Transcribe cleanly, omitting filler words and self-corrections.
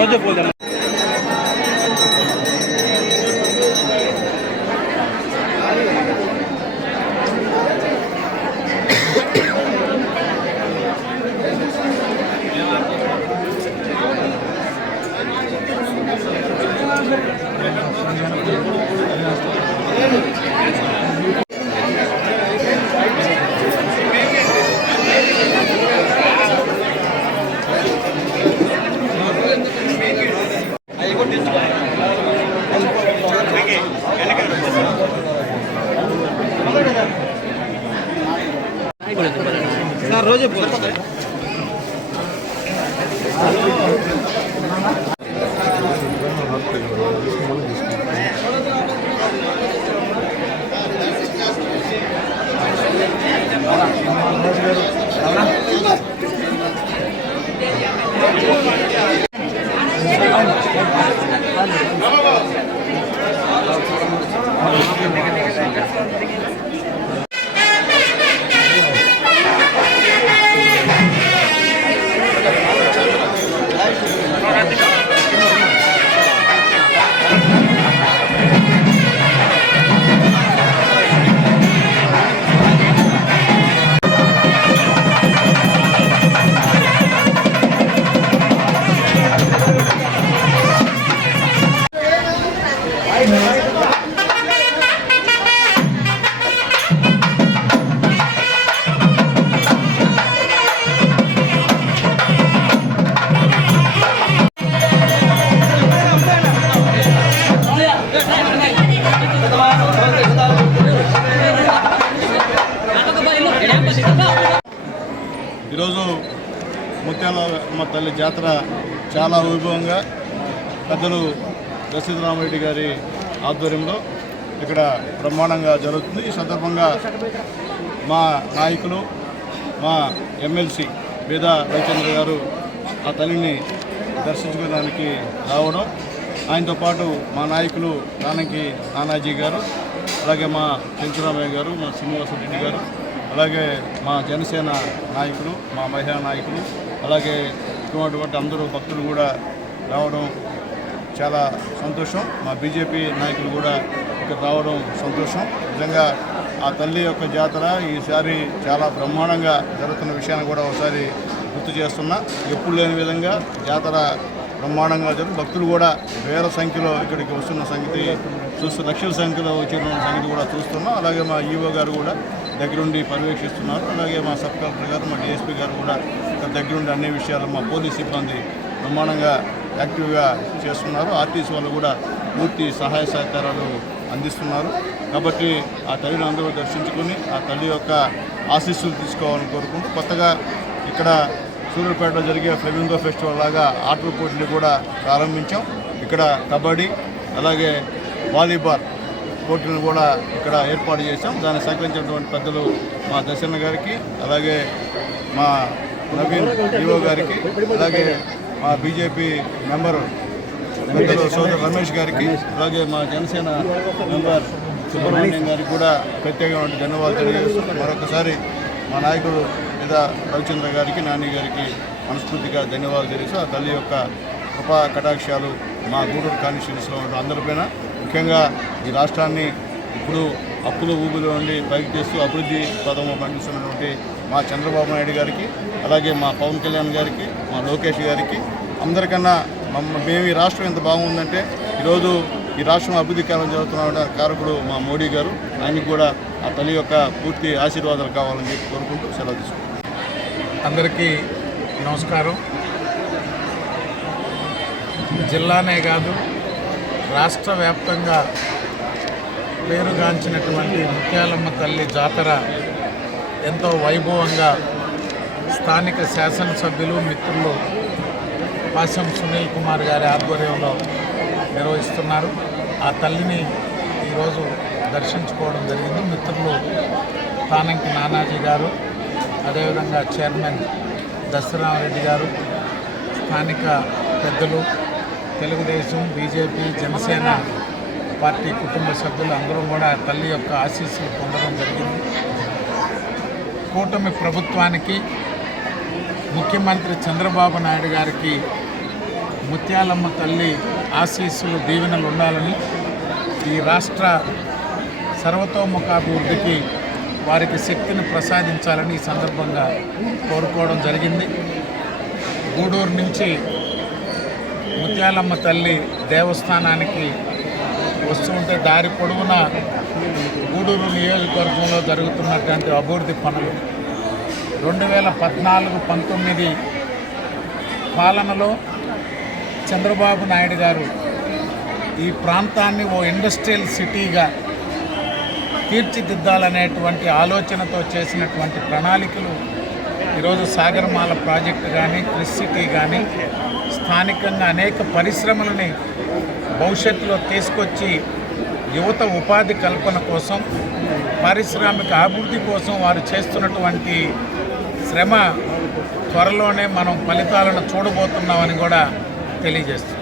రోజు పోదాం. సార్ రోజు పోతాయి. ఈరోజు ముత్యాలమ్మ తల్లి జాతర చాలా వైభవంగా పెద్దలు దశరథరామరెడ్డి గారి ఆధ్వర్యంలో ఇక్కడ బ్రహ్మాండంగా జరుగుతుంది. ఈ సందర్భంగా మా నాయకులు మా ఎమ్మెల్సీ బేదా రవిచంద్ర గారు ఆ తల్లిని దర్శించుకోవడానికి రావడం, ఆయనతో పాటు మా నాయకులు నాన్నకి నానాజీ గారు, అలాగే మా చెంచురామయ్య గారు, మా శ్రీనివాసరెడ్డి గారు, అలాగే మా జనసేన నాయకులు, మా మహిళా నాయకులు, అలాగే ఇటువంటి అందరూ భక్తులు కూడా రావడం చాలా సంతోషం. మా బీజేపీ నాయకులు కూడా ఇక్కడ రావడం సంతోషం. నిజంగా ఆ తల్లి యొక్క జాతర ఈసారి చాలా బ్రహ్మాండంగా జరుగుతున్న విషయాన్ని కూడా ఒకసారి గుర్తు చేస్తున్నా. ఎప్పుడు లేని విధంగా జాతర బ్రహ్మాండంగా జరుగుతుంది. భక్తులు కూడా వేల సంఖ్యలో ఇక్కడికి వస్తున్న సంగతి లక్షల సంఖ్యలో వచ్చిన సంగతి కూడా చూస్తున్నాం. అలాగే మా ఈఓ గారు కూడా దగ్గరుండి పర్యవేక్షిస్తున్నారు. అలాగే మా సబ్ కలెక్టర్ గారు, మా డిఎస్పీ గారు కూడా ఇక్కడ దగ్గరుండి అన్ని విషయాలు, మా పోలీస్ సిబ్బంది బ్రహ్మాండంగా యాక్టివ్గా చేస్తున్నారు. ఆర్టీసీ వాళ్ళు కూడా పూర్తి సహాయ సహకారాలు అందిస్తున్నారు. కాబట్టి ఆ తల్లిని అందరూ దర్శించుకొని ఆ తల్లి యొక్క ఆశీస్సులు తీసుకోవాలని కోరుకుంటూ కొత్తగా ఇక్కడ సూర్యాపేటలో జరిగే ఫ్లెమింగో ఫెస్టివల్ లాగా ఆటల పోటీలు కూడా ప్రారంభించాం. ఇక్కడ కబడ్డీ అలాగే వాలీబాల్ పోటీలను కూడా ఇక్కడ ఏర్పాటు చేశాం. దాన్ని సహకరించినటువంటి పెద్దలు మా దశరథ గారికి, అలాగే మా నవీన్ ఈవో గారికి, అలాగే మా బీజేపీ మెంబర్ పెద్దలు సోదరు రమేష్ గారికి, అలాగే మా జనసేన మెంబర్ సుబ్రహ్మణ్యం గారికి కూడా ప్రత్యేకమైన ధన్యవాదాలు తెలియజేస్తున్నాం. మరొకసారి మా నాయకుడు లేదా రవిచంద్ర గారికి, నాని గారికి మనస్ఫూర్తిగా ధన్యవాదాలు తెలియజేస్తూ ఆ తల్లి యొక్క కృపా కటాక్షాలు మా గూడూరు కాన్స్టిట్యూన్సీలో ఉన్న అందరిపైన, ముఖ్యంగా ఈ రాష్ట్రాన్ని ఇప్పుడు అప్పుల ఊబిలో ఉండి పైకి చేస్తూ అభివృద్ధి పదము పండిస్తున్నటువంటి మా చంద్రబాబు నాయుడు గారికి, అలాగే మా పవన్ కళ్యాణ్ గారికి, మా లోకేష్ గారికి, అందరికన్నా మేము ఈ రాష్ట్రం ఎంత బాగుందంటే ఈరోజు ఈ రాష్ట్రం అభివృద్ధి కాలం జరుగుతున్న కారకుడు మా మోడీ గారు. ఆయనకు కూడా ఆ తల్లి యొక్క పూర్తి ఆశీర్వాదాలు కావాలని చెప్పి కోరుకుంటూ సెలవు తీసుకుంటాం. అందరికీ నమస్కారం. జిల్లానే కాదు రాష్ట్ర వ్యాప్తంగా పేరుగాంచినటువంటి ముత్యాలమ్మ తల్లి జాతర ఎంతో వైభవంగా స్థానిక శాసనసభ్యులు మిత్రులు పాశం సునీల్ కుమార్ గారి ఆధ్వర్యంలో నిర్వహిస్తున్నారు. ఆ తల్లిని ఈరోజు దర్శించుకోవడం జరిగింది. మిత్రులు తానంకి నానాజీ గారు, అదేవిధంగా చైర్మన్ దశరామరెడ్డి గారు, స్థానిక పెద్దలు, తెలుగుదేశం, బీజేపీ, జనసేన పార్టీ కుటుంబ సభ్యులు అందరూ కూడా తల్లి యొక్క ఆశీస్సులు పొందడం జరిగింది. కూటమి ప్రభుత్వానికి, ముఖ్యమంత్రి చంద్రబాబు నాయుడు గారికి ముత్యాలమ్మ తల్లి ఆశీస్సులు, దీవెనలు ఉండాలని, ఈ రాష్ట్ర సర్వతోముఖాభివృద్ధికి వారికి శక్తిని ప్రసాదించాలని ఈ సందర్భంగా కోరుకోవడం జరిగింది. గూడూరు నుంచి ముత్యాలమ్మ తల్లి దేవస్థానానికి వస్తూ ఉంటే దారి పొడవునా గూడూరు నియోజకవర్గంలో జరుగుతున్నటువంటి అభివృద్ధి పనులు 2014-19 పాలనలో చంద్రబాబు నాయుడు గారు ఈ ప్రాంతాన్ని ఓ ఇండస్ట్రియల్ సిటీగా తీర్చిదిద్దాలనేటువంటి ఆలోచనతో చేసినటువంటి ప్రణాళికలు ఈరోజు సాగరమాల ప్రాజెక్టు కానీ, క్రిస్ సిటీ కానీ, స్థానికంగా అనేక పరిశ్రమలని భవిష్యత్తులో తీసుకొచ్చి యువత ఉపాధి కల్పన కోసం, పారిశ్రామిక అభివృద్ధి కోసం వారు చేస్తున్నటువంటి శ్రమ త్వరలోనే మనం ఫలితాలను చూడబోతున్నామని కూడా తెలియజేస్తుంది.